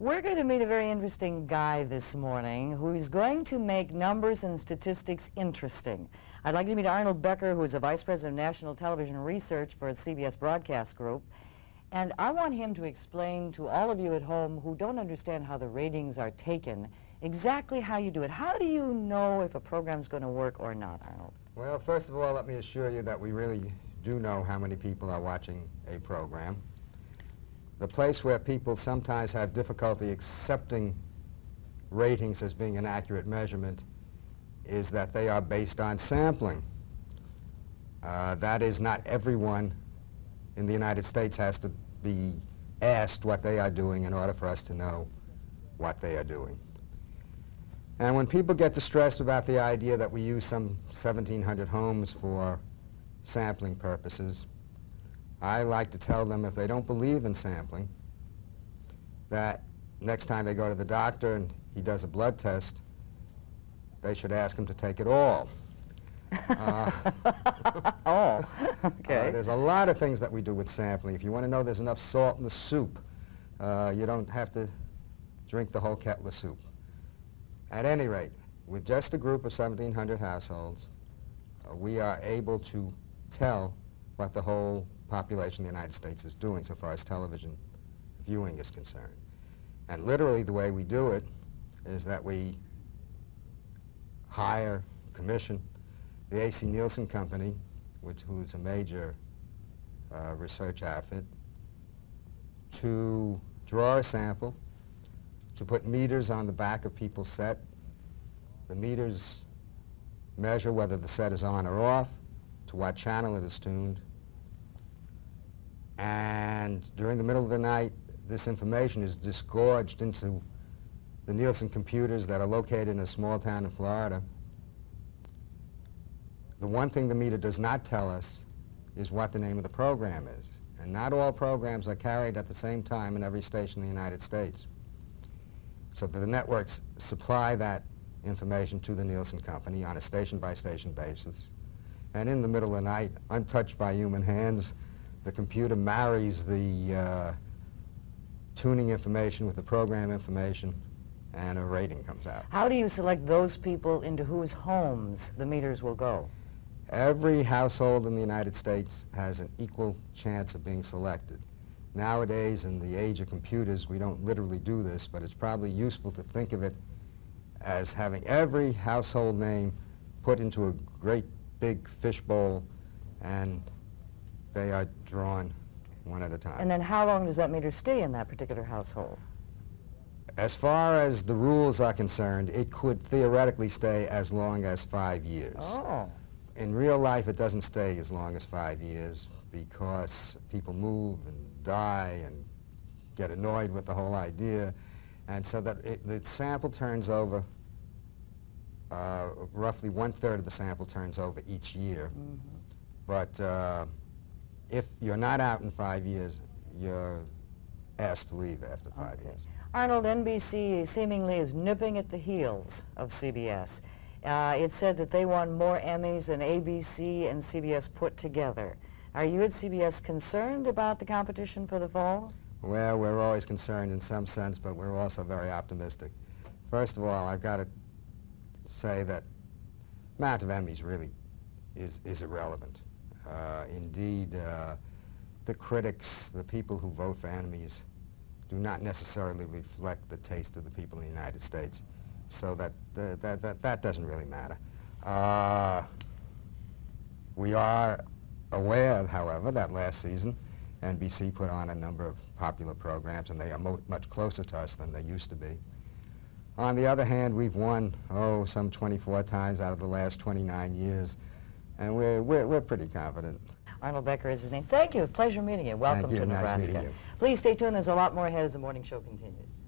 We're going to meet a very interesting guy this morning who's going to make numbers and statistics interesting. I'd like you to meet Arnold Becker, who is a Vice President of National Television Research for the CBS Broadcast Group. And I want him to explain to all of you at home who don't understand how the ratings are taken exactly how you do it. How do you know if a program's going to work or not, Arnold? Well, first of all, let me assure you that we really do know how many people are watching a program. The place where people sometimes have difficulty accepting ratings as being an accurate measurement is that they are based on sampling. That is, not everyone in the United States has to be asked what they are doing in order for us to know what they are doing. And when people get distressed about the idea that we use some 1,700 homes for sampling purposes, I like to tell them, if they don't believe in sampling, that next time they go to the doctor and he does a blood test, they should ask him to take it all. Oh, okay. There's a lot of things that we do with sampling. If you want to know there's enough salt in the soup, you don't have to drink the whole kettle of soup. At any rate, with just a group of 1,700 households, we are able to tell what the whole population of the United States is doing so far as television viewing is concerned. And literally the way we do it is that we hire, commission the A.C. Nielsen Company, who's a major research outfit, to draw a sample, to put meters on the back of people's set. The meters measure whether the set is on or off, to what channel it is tuned. And during the middle of the night, this information is disgorged into the Nielsen computers that are located in a small town in Florida. The one thing the meter does not tell us is what the name of the program is. And not all programs are carried at the same time in every station in the United States. So the networks supply that information to the Nielsen Company on a station-by-station basis. And in the middle of the night, untouched by human hands, the computer marries the tuning information with the program information, and a rating comes out. How do you select those people into whose homes the meters will go? Every household in the United States has an equal chance of being selected. Nowadays, in the age of computers, we don't literally do this, but it's probably useful to think of it as having every household name put into a great big fishbowl, and they are drawn one at a time. And then how long does that meter stay in that particular household? As far as the rules are concerned, it could theoretically stay as long as 5 years. Oh. In real life, it doesn't stay as long as 5 years because people move and die and get annoyed with the whole idea. And so that the sample turns over, roughly 1/3 of the sample turns over each year. Mm-hmm. But if you're not out in 5 years, you're asked to leave after 5 years. Arnold, NBC seemingly is nipping at the heels of CBS. It said that they won more Emmys than ABC and CBS put together. Are you at CBS concerned about the competition for the fall? Well, we're always concerned in some sense, but we're also very optimistic. First of all, I've got to say that the amount of Emmys really is irrelevant. Indeed, the critics, the people who vote for Emmys, do not necessarily reflect the taste of the people in the United States. So that doesn't really matter. We are aware, however, that last season NBC put on a number of popular programs, and they are much closer to us than they used to be. On the other hand, we've won, some 24 times out of the last 29 years, and we're pretty confident. Arnold Becker is his name. Thank you. Pleasure meeting you. Welcome to Nebraska. Nice meeting you. Please stay tuned. There's a lot more ahead as the morning show continues.